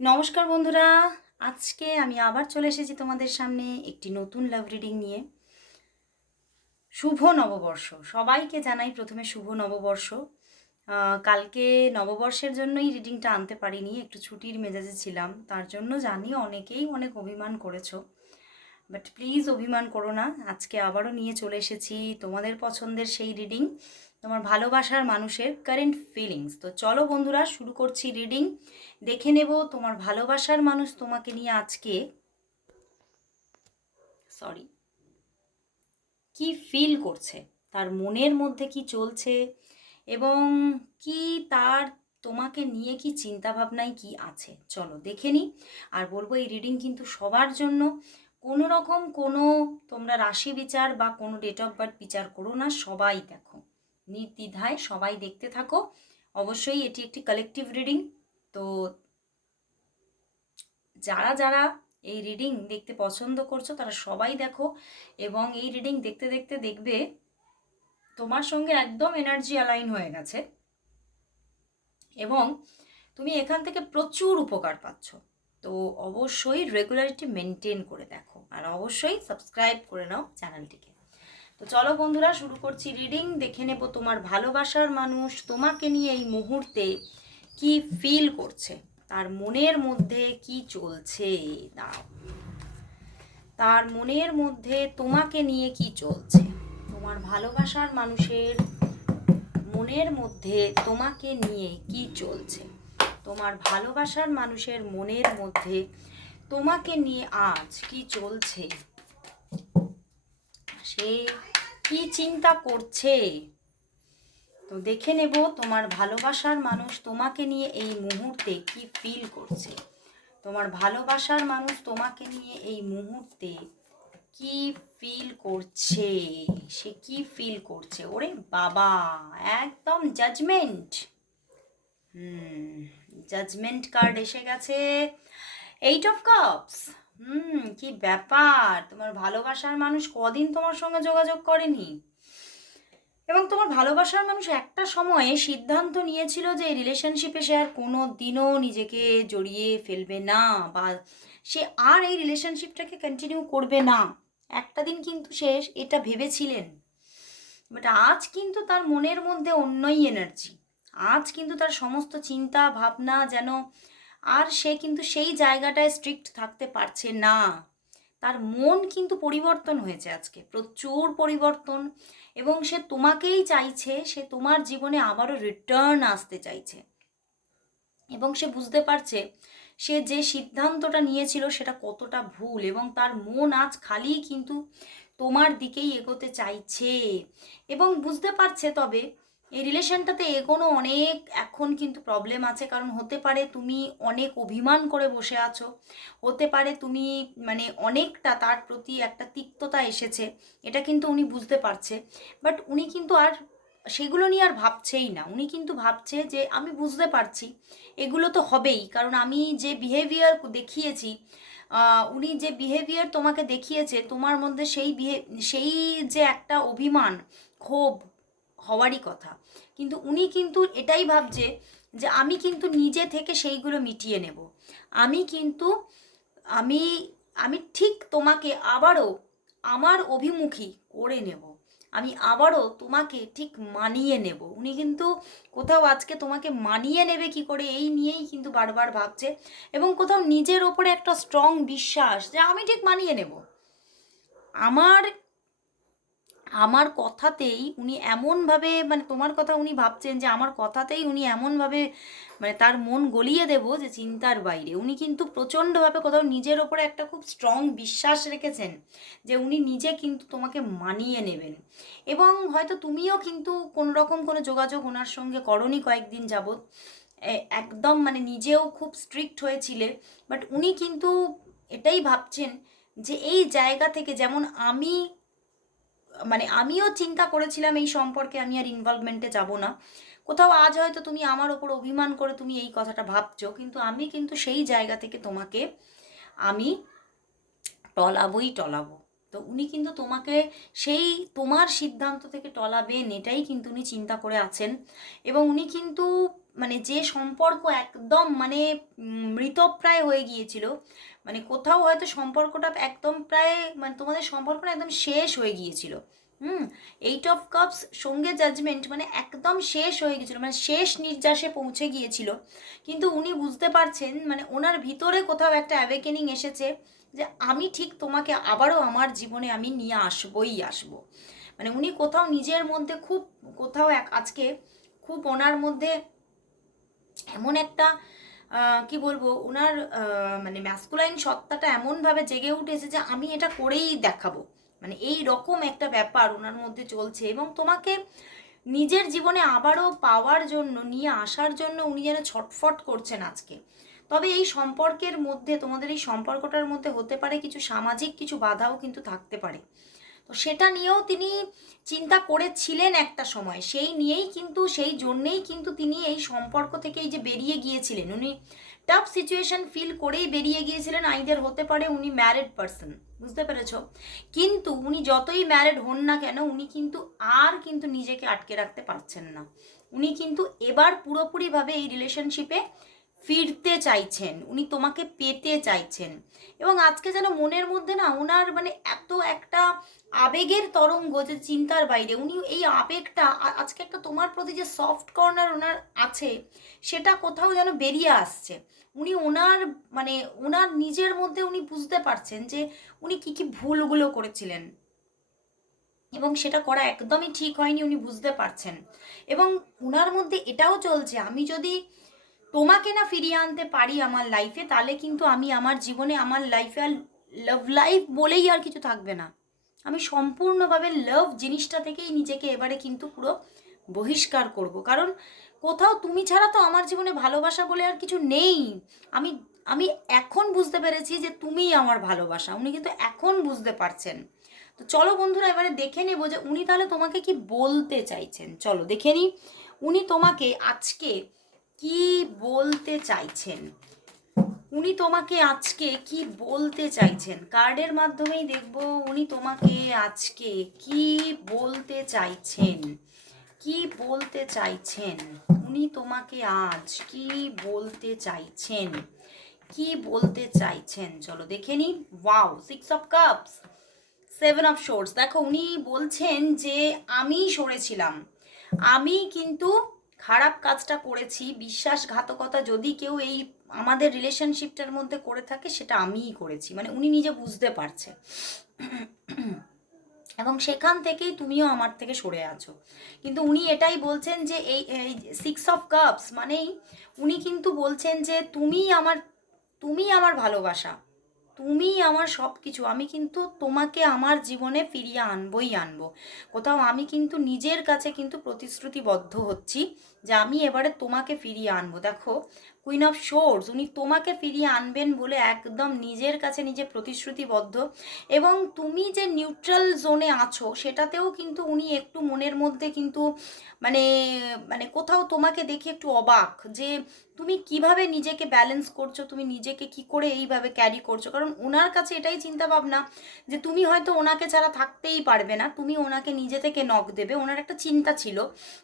নমস্কার বন্ধুরা। আজকে আমি আবার চলে এসেছি তোমাদের সামনে একটি নতুন লাভ রিডিং নিয়ে। শুভ নববর্ষ। সবাইকে জানাই প্রথমে শুভ নববর্ষ। কালকে নববর্ষের জন্যই রিডিংটা আনতে পারিনি, একটু ছুটির মেজাজে ছিলাম। তার জন্য জানি অনেকেই অনেক অভিমান করেছ। বাট প্লিজ অভিমান করো না। আজকে আবারও নিয়ে চলে এসেছি তোমাদের পছন্দের সেই রিডিং তোমার ভালোবাসার মানুষের কারেন্ট ফিলিংস তো চলো বন্ধুরা, শুরু করছি রিডিং দেখে নেব তোমার ভালোবাসার মানুষ তোমাকে নিয়ে আজকে সরি কি ফিল করছে? তার মনের মধ্যে কি চলছে? এবং কি তার তোমাকে নিয়ে কি চিন্তা ভাবনায় কি আছে? চলো দেখে নিই আর বলব এই রিডিং কিন্তু সবার জন্য। কোনো রকম কোনো তোমরা রাশি বিচার বা কোনো ডেট অফ বার্থ বিচার করো না, সবাই দেখো। নির্দ্বিধায় সবাই দেখতে থাকো। অবশ্যই এটি একটি কালেকটিভ রিডিং তো যারা যারা এই রিডিং দেখতে পছন্দ করছ, তারা সবাই দেখো এবং এই রিডিং দেখতে দেখতে দেখবে তোমার সঙ্গে একদম এনার্জি অ্যালাইন হয়ে গেছে এবং তুমি এখান থেকে প্রচুর উপকার পাচ্ছ। তো অবশ্যই রেগুলারিটি মেনটেন করে দেখো। আর অবশ্যই সাবস্ক্রাইব করে নাও চ্যানেলটিকে তো চলো বন্ধুরা, শুরু করছি রিডিং দেখে নেব তোমার ভালোবাসার মানুষ তোমাকে নিয়ে এই মুহূর্তে কি ফিল করছে, তার মনের মধ্যে কি চলছে? দাও। তার মনের মধ্যে তোমাকে নিয়ে কি চলছে? তোমার ভালোবাসার মানুষের মনের মধ্যে তোমাকে নিয়ে কি চলছে? তোমার ভালোবাসার মানুষের মনের মধ্যে তোমাকে নিয়ে আজ কি চলছে? সে কি চিন্তা করছে? তো দেখে নেব তোমার ভালোবাসার মানুষ তোমাকে নিয়ে এই মুহূর্তে কি ফিল করছে। তোমার ভালোবাসার মানুষ তোমাকে নিয়ে এই মুহূর্তে কি ফিল করছে? সে কি ফিল করছে? ওরে বাবা, একদম জাজমেন্ট হুম জাজমেন্ট কার্ড এসে গেছে। এইট অফ কাপস হুম, কি ব্যাপার? তোমার ভালোবাসার মানুষ কদিন তোমার সঙ্গে যোগাযোগ করেনি? এবং তোমার ভালোবাসার মানুষ একটা সময়ে সিদ্ধান্ত নিয়েছিল যে এই রিলেশনশিপে সে আর কোনো দিনও নিজেকে জড়িয়ে ফেলবে না বা সে আর এই রিলেশনশিপটাকে কন্টিনিউ করবে না। একটা দিন কিন্তু সে এটা ভেবেছিলেন। বাট আজ কিন্তু তার মনের মধ্যে অন্যই এনার্জি আজ কিন্তু তার সমস্ত চিন্তা ভাবনা যেন আর সে কিন্তু সেই জায়গাটায় স্ট্রিক্ট থাকতে পারছে না। তার মন কিন্তু পরিবর্তন হয়েছে আজকে, প্রচুর পরিবর্তন। এবং সে তোমাকেই চাইছে, সে তোমার জীবনে আবারও রিটার্ন আসতে চাইছে। এবং সে বুঝতে পারছে, সে যে সিদ্ধান্তটা নিয়েছিল সেটা কতটা ভুল। এবং তার মন আজ খালি কিন্তু তোমার দিকেই এগোতে চাইছে। এবং বুঝতে পারছে তবে এই রিলেশনটাতে এগোনো অনেক এখন কিন্তু প্রবলেম আছে। কারণ হতে পারে তুমি অনেক অভিমান করে বসে আছো। হতে পারে তুমি মানে অনেকটা তার প্রতি একটা তিক্ততা এসেছে। এটা কিন্তু উনি বুঝতে পারছে। বাট উনি কিন্তু আর সেগুলো নিয়ে আর ভাবছেই না। উনি কিন্তু ভাবছে যে আমি বুঝতে পারছি। এগুলো তো হবেই। কারণ আমি যে বিহেভিয়ার দেখিয়েছি উনি যে বিহেভিয়ার তোমাকে দেখিয়েছে, তোমার মধ্যে সেই বিহে সেই যে একটা অভিমান, ক্ষোভ হওয়ারই কথা। কিন্তু উনি কিন্তু এটাই ভাবছে যে আমি কিন্তু নিজে থেকে সেইগুলো মিটিয়ে নেব। আমি কিন্তু, আমি আমি ঠিক তোমাকে আবারও আমার অভিমুখী করে নেব। আমি আবারও তোমাকে ঠিক মানিয়ে নেব। উনি কিন্তু কোথাও আজকে তোমাকে মানিয়ে নেবে কি করে এই নিয়েই কিন্তু বারবার ভাবছে এবং কোথাও নিজের ওপরে একটা স্ট্রং বিশ্বাস যে আমি ঠিক মানিয়ে নেব। আমার আমার কথাতেই উনি এমনভাবে মানে তোমার কথা উনি ভাবছেন যে আমার কথাতেই উনি এমনভাবে মানে তার মন গলিয়ে দেব যে চিন্তার বাইরে। উনি কিন্তু প্রচণ্ডভাবে কোথাও নিজের ওপরে একটা খুব স্ট্রং বিশ্বাস রেখেছেন যে উনি নিজে কিন্তু তোমাকে মানিয়ে নেবেন। এবং হয়তো তুমিও কিন্তু কোনো রকম কোনো যোগাযোগ ওনার সঙ্গে করনি কয়েকদিন যাবৎ। একদম মানে নিজেও খুব স্ট্রিক্ট হয়েছিলে। বাট উনি কিন্তু এটাই ভাবছেন যে এই জায়গা থেকে যেমন আমি মানে আমিও চিন্তা করেছিলাম এই সম্পর্কে, আমি আর ইনভলভমেন্টে যাব না। কোথাও আজ হয়তো তুমি আমার ওপর অভিমান করে তুমি এই কথাটা ভাবছ, কিন্তু আমি কিন্তু সেই জায়গা থেকে তোমাকে, আমি টলাবই টলাবো। তো উনি কিন্তু তোমাকে সেই তোমার সিদ্ধান্ত থেকে টলাবেন, এটাই কিন্তু উনি চিন্তা করে আছেন। এবং উনি কিন্তু মানে যে সম্পর্ক একদম মানে মৃতপ্রায় হয়ে গিয়েছিল মানে কোথাও হয়তো সম্পর্কটা একদম প্রায় মানে তোমাদের সম্পর্কটা একদম শেষ হয়ে গিয়েছিল। হুম? এইট অফ কাপস সঙ্গে জাজমেন্ট মানে একদম শেষ হয়ে গিয়েছিল মানে শেষ নির্যাসে পৌঁছে গিয়েছিল। কিন্তু উনি বুঝতে পারছেন মানে ওনার ভিতরে কোথাও একটা অ্যাওয়েকেনিং এসেছে যে আমি ঠিক তোমাকে আবারও আমার জীবনে আমি নিয়ে আসবই আসব। মানে উনি কোথাও নিজের মধ্যে খুব, কোথাও এক, আজকে খুব ওনার মধ্যে এমন একটা কি বলব ওনার মানে ম্যাসকুলাইন সত্তাটা এমনভাবে জেগে উঠেছে যে আমি এটা করেই দেখাবো। মানে এই রকম একটা ব্যাপার ওনার মধ্যে চলছে এবং তোমাকে নিজের জীবনে আবারও পাওয়ার জন্য, নিয়ে আসার জন্য উনি যেন ছটফট করছেন আজকে। তবে এই সম্পর্কের মধ্যে, তোমাদের এই সম্পর্কটার মধ্যে হতে পারে কিছু সামাজিক কিছু বাধাও কিন্তু থাকতে পারে। তো সেটা নিয়েও তিনি চিন্তা করেছিলেন একটা সময়। সেই নিয়েই কিন্তু, সেই জন্যেই কিন্তু তিনি এই সম্পর্ক থেকে এই যে বেরিয়ে গিয়েছিলেন। উনি টাফ সিচুয়েশন ফিল করেই বেরিয়ে গিয়েছিলেন আইদের হতে পারে উনি ম্যারিড পারসন বুঝতে পেরেছ? কিন্তু উনি যতই ম্যারিড হন না কেন, উনি কিন্তু আর কিন্তু নিজেকে আটকে রাখতে পারছেন না। উনি কিন্তু এবার পুরোপুরিভাবে এই রিলেশনশিপে ফিরতে চাইছেন, উনি তোমাকে পেতে চাইছেন। এবং আজকে যেন মনের মধ্যে না ওনার মানে এত একটা আবেগের তরঙ্গ যে চিন্তার বাইরে, উনি এই আবেগটা আজকে একটা তোমার প্রতি যে সফট কর্নার ওনার আছে, সেটা কোথাও যেন বেরিয়ে আসছে। উনি ওনার মানে ওনার নিজের মধ্যে উনি বুঝতে পারছেন যে উনি কি কি ভুলগুলো করেছিলেন। এবং সেটা করা একদমই ঠিক হয়নি, উনি বুঝতে পারছেন। এবং ওনার মধ্যে এটাও চলছে, আমি যদি তোমাকে না ফিরিয়ে আনতে পারি আমার লাইফে তাহলে কিন্তু আমি আমার জীবনে আমার লাইফে আর লাভ লাইফ বলেই আর কিছু থাকবে না। আমি সম্পূর্ণভাবে লাভ জিনিসটা থেকেই নিজেকে এবারে কিন্তু পুরো বহিষ্কার করব। কারণ কোথাও তুমি ছাড়া তো আমার জীবনে ভালোবাসা বলে আর কিছু নেই। আমি আমি এখন বুঝতে পেরেছি যে তুমিই আমার ভালোবাসা, উনি কিন্তু এখন বুঝতে পারছেন। তো চলো বন্ধুরা, এবারে দেখে নেব যে উনি তাহলে তোমাকে কি বলতে চাইছেন। চলো দেখে নিই। উনি তোমাকে আজকে কি বলতে চাইছেন? উনি তোমাকে আজকে কি বলতে চাইছেন? কার্ডের মাধ্যমেই দেখব উনি তোমাকে আজকে কি বলতে চাইছেন? কি বলতে চাইছেন? উনি তোমাকে আজ কি বলতে চাইছেন? কি বলতে চাইছেন? চলো দেখে নি wow six of cups seven of swords দেখো, উনি বলছেন যে, আমি সরেছিলাম। আমি কিন্তু খারাপ কাজটা করেছি, বিশ্বাসঘাতকতা যদি কেউ এই আমাদের রিলেশনশিপটার মধ্যে করে থাকে সেটা আমিই করেছি। মানে উনি নিজে বুঝতে পারছে। এবং সেখান থেকেই তুমিও আমার থেকে সরে আছো। কিন্তু উনি এটাই বলছেন যে এই সিক্স অফ কাপস মানেই উনি কিন্তু বলছেন যে তুমি আমার তুমি আমার ভালোবাসা। তুমি আমার সব কিছু আমি কিন্তু তোমাকে আমার জীবনে ফিরিয়ে আনবই আনব। কোথাও আমি কিন্তু নিজের কাছে কিন্তু প্রতিশ্রুতিবদ্ধ হচ্ছি। যে আমি এবারে তোমাকে ফিরিয়ে আনব। দেখো কুইন অফ শোর্স উনি তোমাকে ফিরিয়ে আনবেন বলে একদম নিজের কাছে নিজে প্রতিশ্রুতিবদ্ধ এবং তুমি যে নিউট্রাল জোনে আছো, সেটাতেও কিন্তু উনি একটু মনের মধ্যে কিন্তু মানে মানে কোথাও তোমাকে দেখে একটু অবাক যে তুমি কীভাবে নিজেকে ব্যালেন্স করছ, তুমি নিজেকে কি করে এইভাবে ক্যারি করছ? কারণ ওনার কাছে এটাই চিন্তা ভাবনা যে তুমি হয়তো ওনাকে ছাড়া থাকতেই পারবে না, তুমি ওনাকে নিজে থেকে নখ দেবে, ওনার একটা চিন্তা ছিল।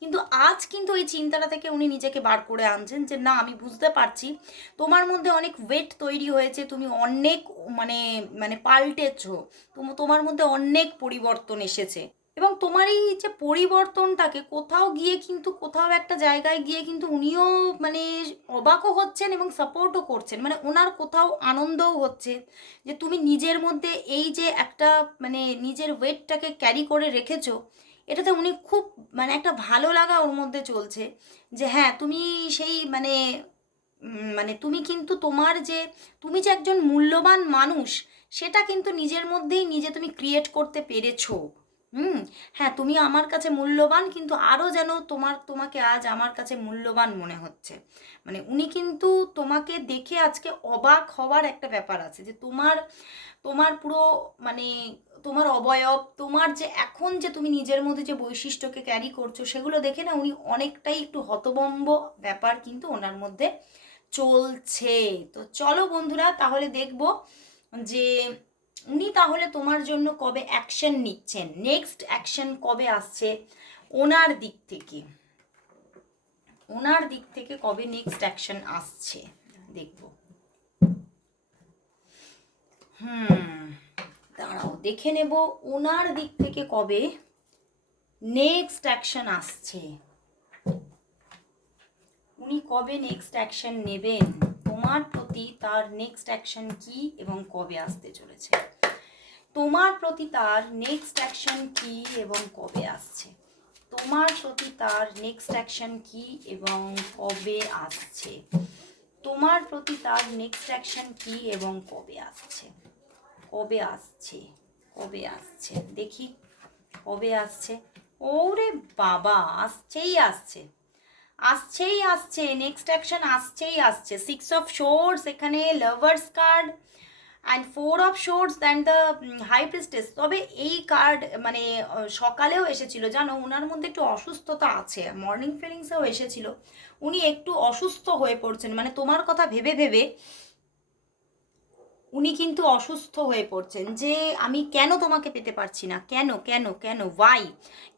কিন্তু আজ কিন্তু এই চিন্তাটা থেকে উনি নিজেকে বার করে আনছেন যে, না, আমি বুঝতে পারছি। তোমার মধ্যে অনেক ওয়েট তৈরি হয়েছে, তুমি অনেক মানে মানে পাল্টেছো। তোম- তোমার মধ্যে অনেক পরিবর্তন এসেছে। এবং তোমার এই যে পরিবর্তনটাকে কোথাও গিয়ে কিন্তু, কোথাও একটা জায়গায় গিয়ে কিন্তু উনিও মানে অবাকও হচ্ছেন এবং সাপোর্টও করছেন। মানে ওনার কোথাও আনন্দও হচ্ছে যে, তুমি নিজের মধ্যে এই যে একটা মানে নিজের ওয়েটটাকে ক্যারি করে রেখেছো এটাতে উনি খুব মানে একটা ভালো লাগা ওর মধ্যে চলছে যে হ্যাঁ তুমি সেই মানে মানে তুমি কিন্তু তোমার যে, তুমি যে একজন মূল্যবান মানুষ, সেটা কিন্তু নিজের মধ্যেই নিজে তুমি ক্রিয়েট করতে পেরেছ। হুম হ্যাঁ তুমি আমার কাছে মূল্যবান, কিন্তু আরও যেন তোমার, তোমাকে আজ আমার কাছে মূল্যবান মনে হচ্ছে। মানে উনি কিন্তু তোমাকে দেখে আজকে অবাক হওয়ার একটা ব্যাপার আছে যে তোমার তোমার পুরো মানে তোমার অবয়ব, তোমার যে এখন যে তুমি নিজের মধ্যে যে বৈশিষ্ট্যকে ক্যারি করছ, সেগুলো দেখে না উনি অনেকটাই একটু হতবম্ব ব্যাপার কিন্তু ওনার মধ্যে চলছে। তো চলো বন্ধুরা, তাহলে দেখব যে উনি তাহলে তোমার জন্য কবে অ্যাকশন নিচ্ছেন? নেক্সট অ্যাকশন কবে আসছে? ওনার দিক থেকে। ওনার দিক থেকে কবে নেক্সট অ্যাকশন আসছে? দেখব। হুম, দাঁড়াও, দেখে নেব ওনার দিক থেকে কবে নেক্সট অ্যাকশন আসছে। উনি কবে নেক্সট অ্যাকশন নেবেন? তোমার প্রতি তার নেক্সট অ্যাকশন কি এবং কবে আসতে চলেছে? তোমার প্রতি তার নেক্সট অ্যাকশন কি এবং কবে আসছে? তোমার প্রতি তার নেক্সট অ্যাকশন কি এবং কবে আসছে? তোমার প্রতি তার নেক্সট অ্যাকশন কি এবং কবে আসছে? কবে আসছে? কবে আসছে? দেখি, কবে আসছে? ওরে বাবা, আসছেই আসছে। আসছেই আসছে নেক্সট অ্যাকশন আসছেই আসছে। সিক্স অফ শোর্স এখানে lovers card and four of swords and the high priestess তবে এই কার্ড মানে সকালেও এসেছিল। জানো ওনার মধ্যে একটু অসুস্থতা আছে মর্নিং ফিলিংসেও এসেছিল। উনি একটু অসুস্থ হয়ে পড়ছেন। মানে তোমার কথা ভেবে ভেবে উনি কিন্তু অসুস্থ হয়ে পড়ছেন যে আমি কেন তোমাকে পেতে পারছি না? কেন কেন কেন ওয়াই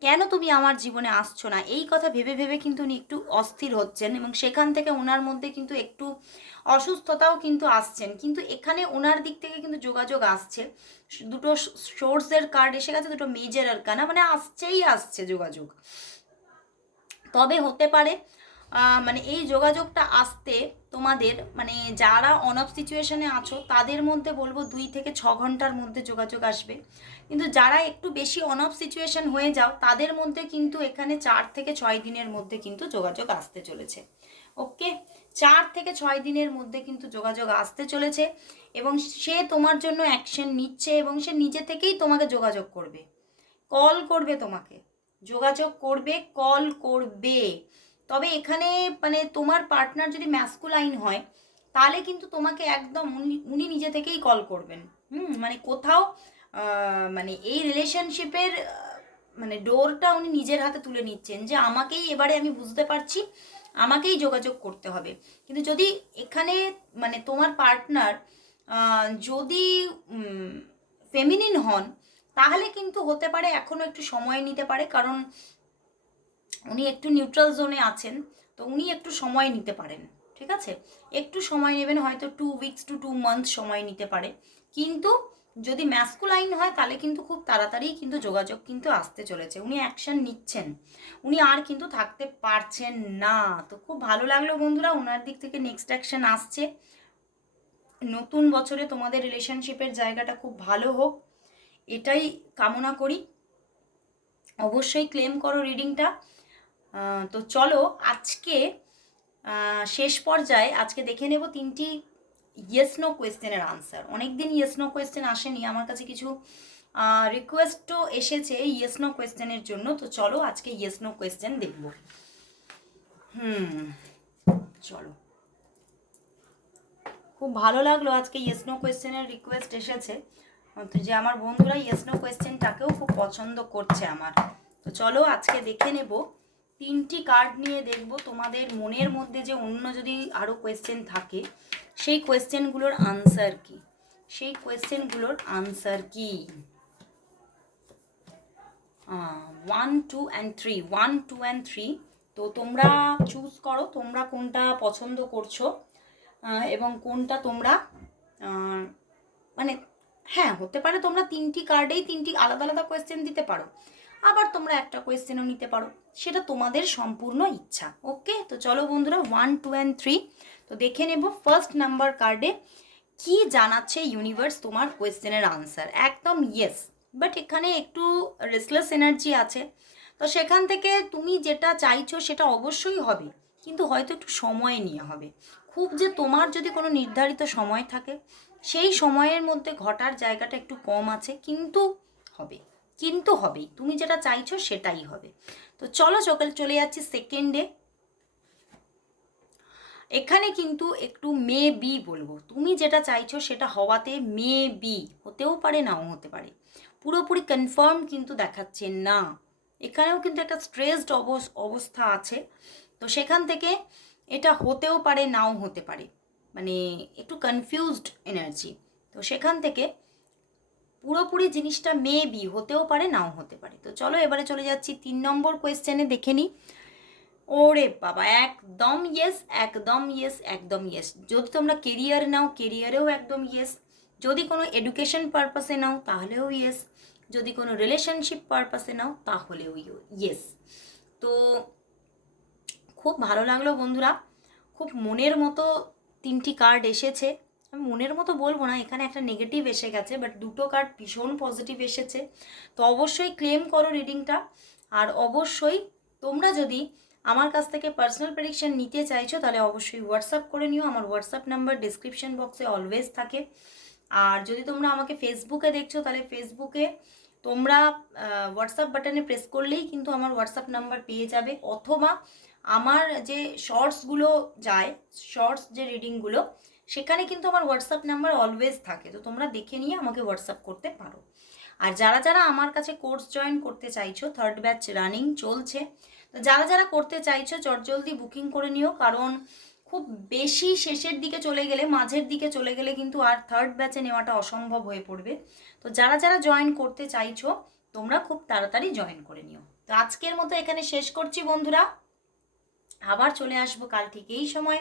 কেন তুমি আমার জীবনে আসছো না? এই কথা ভেবে ভেবে কিন্তু উনি একটু অস্থির হচ্ছেন এবং সেখান থেকে ওনার মধ্যে কিন্তু একটু অসুস্থতাও কিন্তু আসছেন। কিন্তু এখানে ওনার দিক থেকে কিন্তু যোগাযোগ আসছে। দুটো সোর্সের কার্ড এসে গেছে, দুটো মেজর আরকানা মানে আসছেই আসছে যোগাযোগ। তবে হতে পারে মানে এই যোগাযোগটা আসতে তোমাদের মানে যারা অন সিচুয়েশনে আছো, তাদের মধ্যে বলব দুই থেকে ছ ঘণ্টার মধ্যে যোগাযোগ আসবে। কিন্তু যারা একটু বেশি অন অফ সিচুয়েশন হয়ে যাও, তাদের মধ্যে কিন্তু এখানে চার থেকে ছয় দিনের মধ্যে কিন্তু যোগাযোগ আসতে চলেছে। ওকে চার থেকে ছয় দিনের মধ্যে কিন্তু যোগাযোগ আসতে চলেছে এবং সে তোমার জন্য অ্যাকশন নিচ্ছে এবং সে নিজে থেকেই তোমাকে যোগাযোগ করবে। কল করবে তোমাকে। যোগাযোগ করবে কল করবে। তবে এখানে মানে তোমার পার্টনার যদি ম্যাসকুলাইন হয়, তাহলে কিন্তু তোমাকে একদম উনি নিজে থেকেই কল করবেন। হুম মানে কোথাও মানে এই রিলেশনশিপের মানে ডোরটা উনি নিজের হাতে তুলে নিচ্ছেন যে আমাকেই এবারে আমি বুঝতে পারছি, আমাকেই যোগাযোগ করতে হবে। কিন্তু যদি এখানে মানে তোমার পার্টনার যদি ফেমিনিন হন, তাহলে কিন্তু হতে পারে এখনও একটু সময় নিতে পারে। কারণ উনি একটু নিউট্রাল জোনে আছেন, তো উনি একটু সময় নিতে পারেন, ঠিক আছে? একটু সময় নেবেন, হয়তো two weeks to two month সময় নিতে পারে। কিন্তু যদি ম্যাসকুলাইন হয়, তাহলে কিন্তু খুব তাড়াতাড়ি কিন্তু যোগাযোগ কিন্তু আসতে চলেছে। উনি অ্যাকশন নিচ্ছেন। উনি আর কিন্তু থাকতে পারছেন না। তো খুব ভালো লাগল বন্ধুরা ওনার দিক থেকে নেক্সট অ্যাকশন আসছে। নতুন বছরে তোমাদের রিলেশনশিপের জায়গাটা খুব ভালো হোক। এটাই কামনা করি। অবশ্যই ক্লেম করো রিডিংটা তো চলো আজকে শেষ পর্যায়ে আজকে দেখে নেব তিনটি ইয়েস নো কোয়েশ্চেনের আনসার অনেকদিন ইয়েস নো কোয়েশ্চেন আসেনি, আমার কাছে কিছু রিকোয়েস্টও এসেছে ইয়েস নো কোয়েশ্চেনের জন্য, তো চলো আজকে ইয়েস নো কোয়েশ্চেন দেখব। হুম, চলো। খুব ভালো লাগল আজকে ইয়েস নো কোয়েশ্চেনের রিকোয়েস্ট এসেছে। তো যে আমার বন্ধুরা ইয়েস নো কোয়েশ্চেনটাকেও খুব পছন্দ করছে আমার। তো চলো আজকে দেখে নেব তিনটি কার্ড নিয়ে দেখব। তোমাদের মনের মধ্যে যে অন্য যদি আরও কোয়েশ্চেন থাকে, সেই কোয়েশ্চেনগুলোর আনসার কি? সেই কোয়েশ্চেনগুলোর আনসার কি? One two and three one two and three তো তোমরা চুজ করো, তোমরা কোনটা পছন্দ করছ এবং কোনটা তোমরা মানে হ্যাঁ হতে পারে তোমরা তিনটি কার্ডেই তিনটি আলাদা আলাদা কোয়েশ্চেন দিতে পারো। আবার তোমরা একটা কোয়েশ্চেনও নিতে পারো। সেটা তোমাদের সম্পূর্ণ ইচ্ছা ওকে তো চলো বন্ধুরা ওয়ান টু অ্যান্ড থ্রি তো দেখে নেব ফার্স্ট নাম্বার কার্ডে কি জানাচ্ছে ইউনিভার্স তোমার কোয়েশ্চেনের আনসার একদম ইয়েস বাট এখানে একটু রেসলেস এনার্জি আছে। তো সেখান থেকে তুমি যেটা চাইছো সেটা অবশ্যই হবে, কিন্তু হয়তো একটু সময় নিয়ে হবে। খুব যে তোমার যদি কোনো নির্ধারিত সময় থাকে, সেই সময়ের মধ্যে ঘটার জায়গাটা একটু কম আছে, কিন্তু হবে। কিন্তু হবেই তুমি যেটা চাইছো সেটাই হবে। তো চলো চোখে চলে যাচ্ছি সেকেন্ডে এখানে কিন্তু একটু মে বি বলব। তুমি যেটা চাইছো সেটা হওয়াতে মে বি হতেও পারে, নাও হতে পারে। পুরোপুরি কনফার্ম কিন্তু দেখাচ্ছে না। এখানেও কিন্তু একটা স্ট্রেসড অবস্থা আছে। তো সেখান থেকে এটা হতেও পারে, নাও হতে পারে। মানে একটু কনফিউজড এনার্জি তো সেখান থেকে পুরোপুরি জিনিসটা মে বি হতেও পারে, নাও হতে পারে। তো চলো এবারে চলে যাচ্ছি তিন নম্বর কোয়েশ্চেনে দেখে নিই ওরে বাবা, একদম ইয়েস একদম ইয়েস একদম ইয়েস যদি তোমরা কেরিয়ার নাও কেরিয়ারেও একদম ইয়েস যদি কোনো এডুকেশন পারপাসে নাও, তাহলেও ইয়েস যদি কোনো রিলেশনশিপ পারপাসে নাও, তাহলেও ইয়েস তো খুব ভালো লাগল বন্ধুরা। খুব মনের মতো তিনটি কার্ড এসেছে। আমি মনের মতো বলব না, এখানে একটা নেগেটিভ এসে গেছে বাট দুটো কার্ড ভীষণ পজিটিভ এসেছে। তো অবশ্যই ক্লেম করো রিডিংটা আর অবশ্যই তোমরা যদি আমার কাছ থেকে পার্সোনাল প্রেডিকশন নিতে চাইছো, তাহলে অবশ্যই হোয়াটসঅ্যাপ করে নিও, আমার হোয়াটসঅ্যাপ নাম্বার ডিসক্রিপশন বক্সে অলওয়েজ থাকে। আর যদি তোমরা আমাকে ফেসবুকে দেখছ, তাহলে ফেসবুকে তোমরা হোয়াটসঅ্যাপ বাটনে প্রেস করলেই কিন্তু আমার হোয়াটসঅ্যাপ নাম্বার পেয়ে যাবে। অথবা আমার যে শর্টসগুলো যায় শর্টস যে রিডিংগুলো সেখানে কিন্তু আমার হোয়াটসঅ্যাপ নাম্বার অলওয়েজ থাকে। তো তোমরা দেখে নিয়ে আমাকে হোয়াটসঅ্যাপ করতে পারো। আর যারা যারা আমার কাছে কোর্স জয়েন করতে চাইছো থার্ড ব্যাচ রানিং চলছে, তো যারা যারা করতে চাইছো, চটজলদি বুকিং করে নিও। কারণ খুব বেশি শেষের দিকে চলে গেলে, মাঝের দিকে চলে গেলে কিন্তু আর থার্ড ব্যাচে নেওয়াটা অসম্ভব হয়ে পড়বে। তো যারা যারা জয়েন করতে চাইছো, তোমরা খুব তাড়াতাড়ি জয়েন করে নিও। তো আজকের মতো এখানে শেষ করছি বন্ধুরা। আবার চলে আসব কাল ঠিক এই সময়।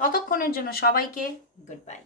ততক্ষণের জন্য সবাইকে গুড বাই